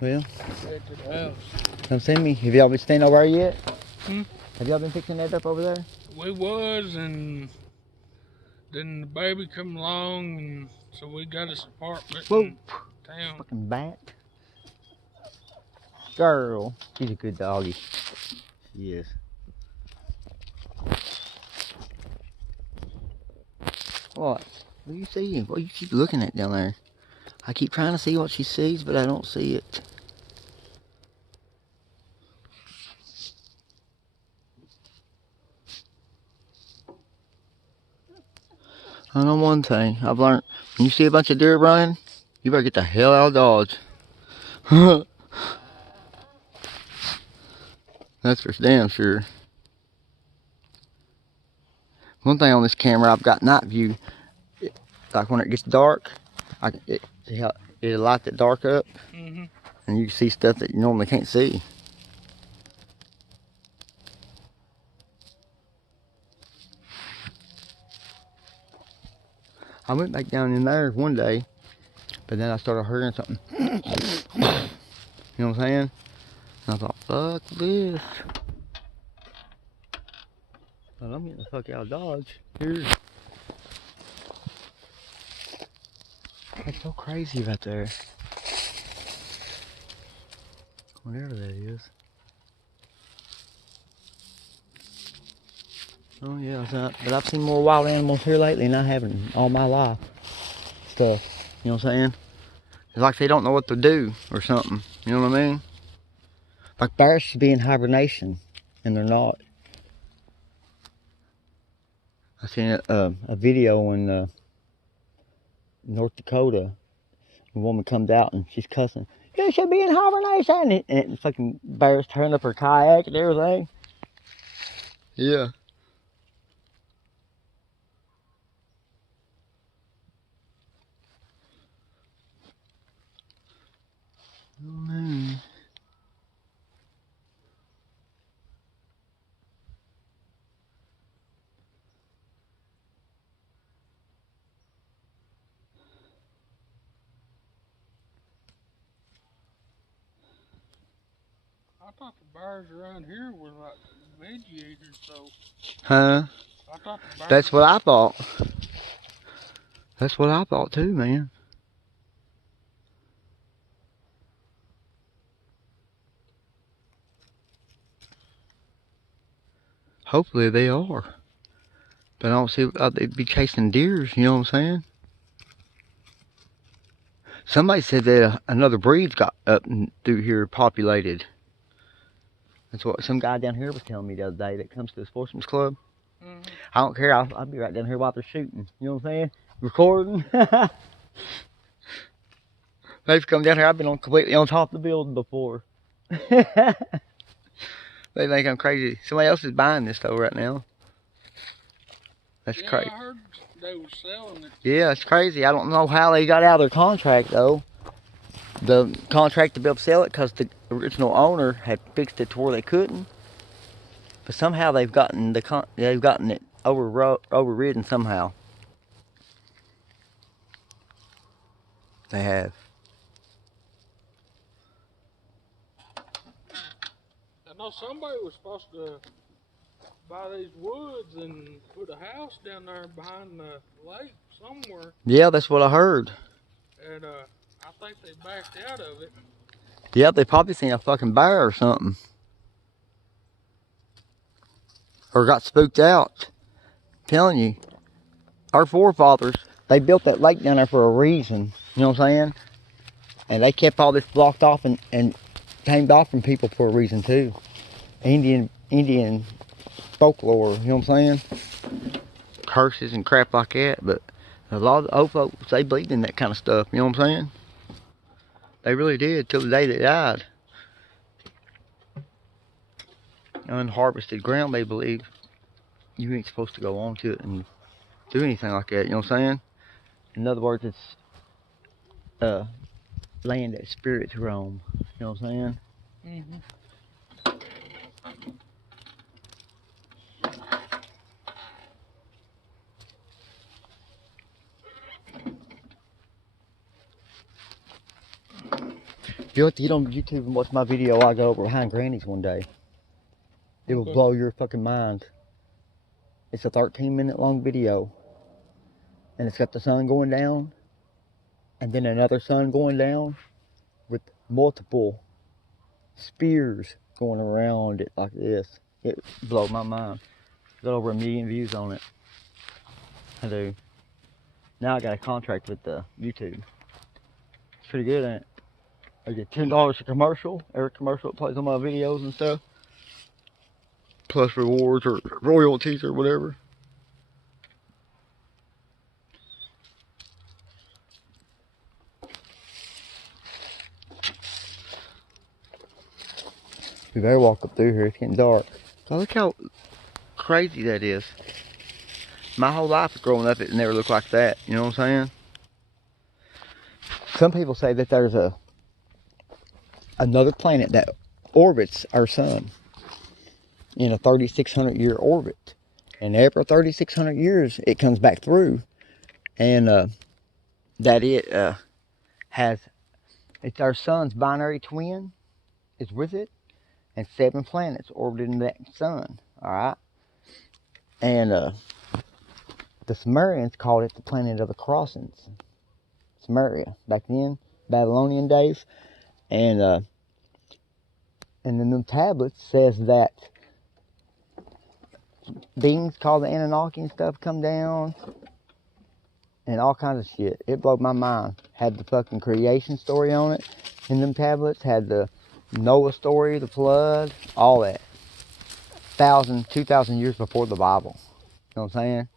Well, Head to the house. come see me. Have y'all been staying over there yet? Hmm? Have y'all been fixing that up over there? We was, and then the baby come along, and so we got this apartment Whoa. in town. Fucking bat. Girl. She's a good doggy. She is. What? What do you see? What do you keep looking at down there? I keep trying to see what she sees, but I don't see it. I know one thing. I've learned. When you see a bunch of deer running, you better get the hell out of Dodge. That's for damn sure. One thing on this camera, I've got night view. Like when it gets dark, it'll light that dark up, Mm-hmm. and you can see stuff that you normally can't see. I went back down in there one day, but then I started hearing something. You know what I'm saying? And I thought, fuck this. But I'm getting the fuck out of Dodge. Here. That's so crazy right there. Whatever that is. Oh yeah, but I've seen more wild animals here lately than I have in all my life. Stuff. You know what I'm saying? It's like they don't know what to do or something. You know what I mean? Like bears should be in hibernation, and they're not. I seen a video in North Dakota. A woman comes out and she's cussing. You should be in hibernation, and fucking bears turn up her kayak and everything. Yeah. Oh man. I thought the bears around here were like veggie eaters, though. Huh? I thought the bears. That's what I thought. That's what I thought too, man. Hopefully they are. But I don't see how they'd be chasing deers, you know what I'm saying? Somebody said that another breed's got up and through here populated. That's what some guy down here was telling me the other day that comes to the sportsman's club. Mm-hmm. I don't care, I'll be right down here while they're shooting. You know what I'm saying? Recording. They've come down here, I've been on completely on top of the building before. They think I'm crazy. Somebody else is buying this though right now. That's Yeah, crazy. I heard they were selling it. Yeah, it's crazy. I don't know how they got out of their contract though. The contract to be able to sell it because the original owner had fixed it to where they couldn't. But somehow they've gotten it overridden somehow. They have. I know somebody was supposed to buy these woods and put a house down there behind the lake somewhere, Yeah, that's what I heard. and I think they backed out of it. Yeah, they probably seen a fucking bear or something. Or got spooked out. I'm telling you. Our forefathers, they built that lake down there for a reason. You know what I'm saying? And they kept all this blocked off and tamed off from people for a reason too. Indian folklore, you know what I'm saying? Curses and crap like that, but a lot of the old folks, they believed in that kind of stuff, you know what I'm saying? They really did, till the day they died. Unharvested ground, they believe, you ain't supposed to go onto it and do anything like that, you know what I'm saying? In other words, it's land that spirits roam, you know what I'm saying? Mm-hmm. You'll have to get on YouTube and watch my video. I go over behind Granny's one day. It will Okay. blow your fucking mind. It's a 13-minute long video. And it's got the sun going down. And then another sun going down. With multiple spears going around it like this. It blew my mind. Got over 1 million views on it. I do. Now I got a contract with YouTube. It's pretty good, ain't it? I get $10 a commercial. Every commercial that plays on my videos and stuff. Plus rewards or royalties or whatever. We better walk up through here. It's getting dark. Oh, look how crazy that is. My whole life growing up, it never looked like that. You know what I'm saying? Some people say that there's another planet that orbits our sun in a 3,600 year orbit. And every 3,600 years, it comes back through. And that it has, it's our sun's binary twin is with it. And 7 planets orbiting that sun. Alright? And the Sumerians called it the planet of the crossings. Sumeria. Back then, Babylonian days. And then them tablets says that beings called the Anunnaki and stuff come down. And all kinds of shit. It blew my mind. Had the fucking creation story on it in them tablets. Had the Noah story, the flood, all that. 1,000, 2,000 years before the Bible. You know what I'm saying?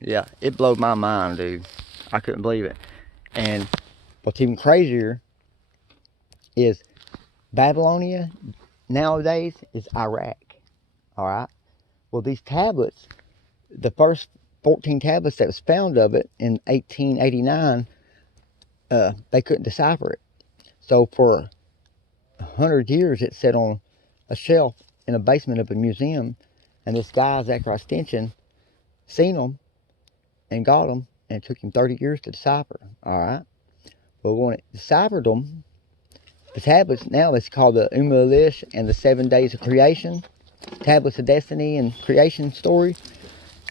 Yeah, it blew my mind, dude. I couldn't believe it. And what's even crazier is Babylonia nowadays is Iraq. Alright? Well, these tablets, the first 14 tablets that was found of it in 1889, they couldn't decipher it. So for 100 years it sat on a shelf in a basement of a museum, and this guy, Zachariah Stinson, seen them and got them, and it took him 30 years to decipher. Alright? But when it deciphered them, the tablets, now it's called the Elish and the 7 Days of Creation, Tablets of Destiny and Creation Story.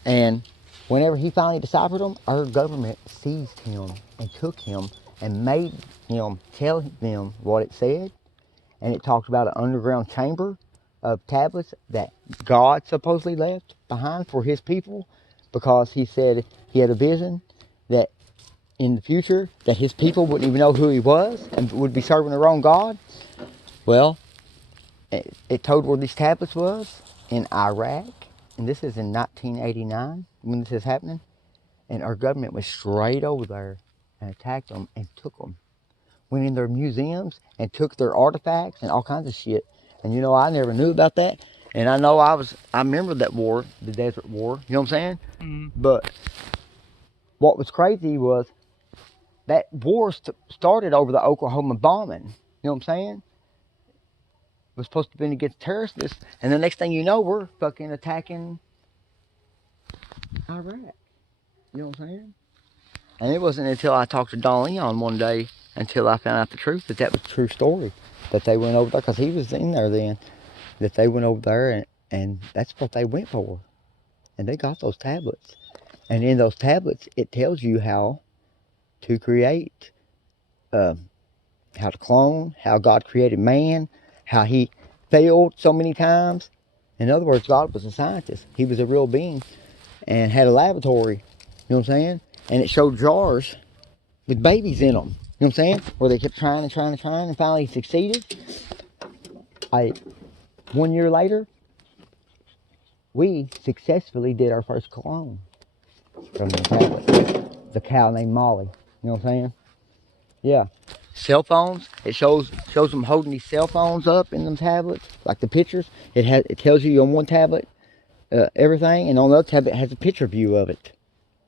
And whenever he finally deciphered them, our government seized him and took him and made him tell them what it said. And it talks about an underground chamber of tablets that God supposedly left behind for his people, because he said he had a vision that in the future that his people wouldn't even know who he was and would be serving the wrong God. Well, it told where these tablets was in Iraq, and this is in 1989 when this is happening. And our government went straight over there and attacked them and took them. Went in their museums and took their artifacts and all kinds of shit. And you know, I never knew about that. And I know I remember that war, the Desert War, you know what I'm saying? Mm. But what was crazy was that war started over the Oklahoma bombing, you know what I'm saying? It was supposed to be against terrorists, and the next thing you know, we're fucking attacking Iraq. You know what I'm saying? And it wasn't until I talked to Don Leon one day until I found out the truth that that was a true story. That they went over there, because he was in there then, that they went over there and that's what they went for. And they got those tablets. And in those tablets, it tells you how to create, how to clone, how God created man, how he failed so many times. In other words, God was a scientist. He was a real being and had a laboratory, you know what I'm saying? And it showed jars with babies in them, you know what I'm saying? Where they kept trying and trying and trying and finally succeeded. 1 year later, we successfully did our first clone from the tablet. The cow named Molly, you know what I'm saying? Yeah. Cell phones, it shows them holding these cell phones up in them tablets, like the pictures. It tells you on one tablet everything, and on the other tablet it has a picture view of it.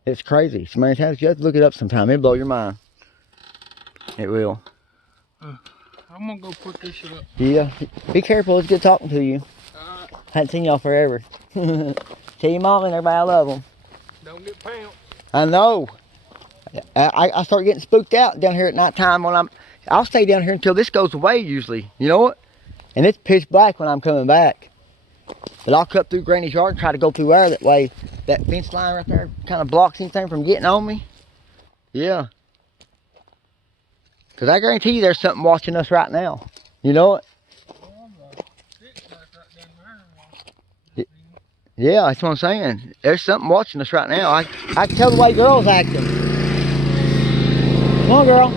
It's crazy. So many times you have to look it up sometime. It'll blow your mind. It will. I'm gonna go put this shit up. Yeah. Be careful. It's good talking to you. Hadn't seen y'all forever. Tell your mom and everybody I love them. Don't get pounced. I know. I start getting spooked out down here at nighttime when I'm, I'll stay down here until this goes away usually. You know what? And it's pitch black when I'm coming back. But I'll cut through Granny's yard and try to go through there. That way, that fence line right there kind of blocks anything from getting on me. Yeah. Because I guarantee you there's something watching us right now. You know it? Yeah, that's what I'm saying. There's something watching us right now. I can tell the way girl's acting. Come on, girl.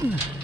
Mm.